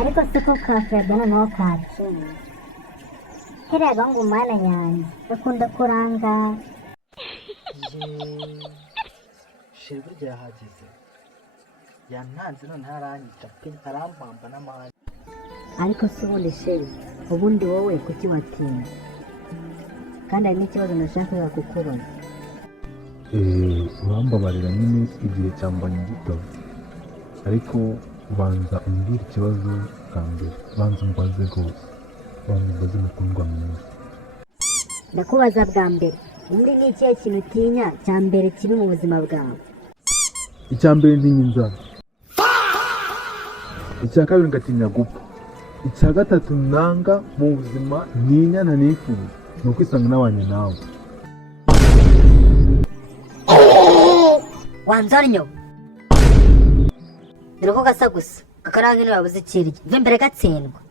ariko siko kafeda noneho kakeye kiriya ngo umwana yanjye bakunda kuranga sheri burya yahageze yantanze none aranyica pe arampamba n'amahane. ariko si ubundi sheri ubundi wowe kuki watinda kandi hari n'ikibazo nashakaga kukubaza. urambabarira nyine igihe cyambanye gito ariko banza umbwire ikibazo bwa mbere, banza umbaze rwose, banza umbaze mukundwa mwiza. ndakubaza bwa mbere ubundi ni ikihe kintu utinya cya mbere kiri mu buzima bwawe? icya mbere ntinya inzara, icya kabiri ngatinya gupfa, icya gatatu nanga mu buzima ntinya ntanifuza ni ukwisanga n'abanye nawe. wanzarnyo dore ko gasa gusa kakaranga niwe wabuze ikiryo mve mbere gatsindwa.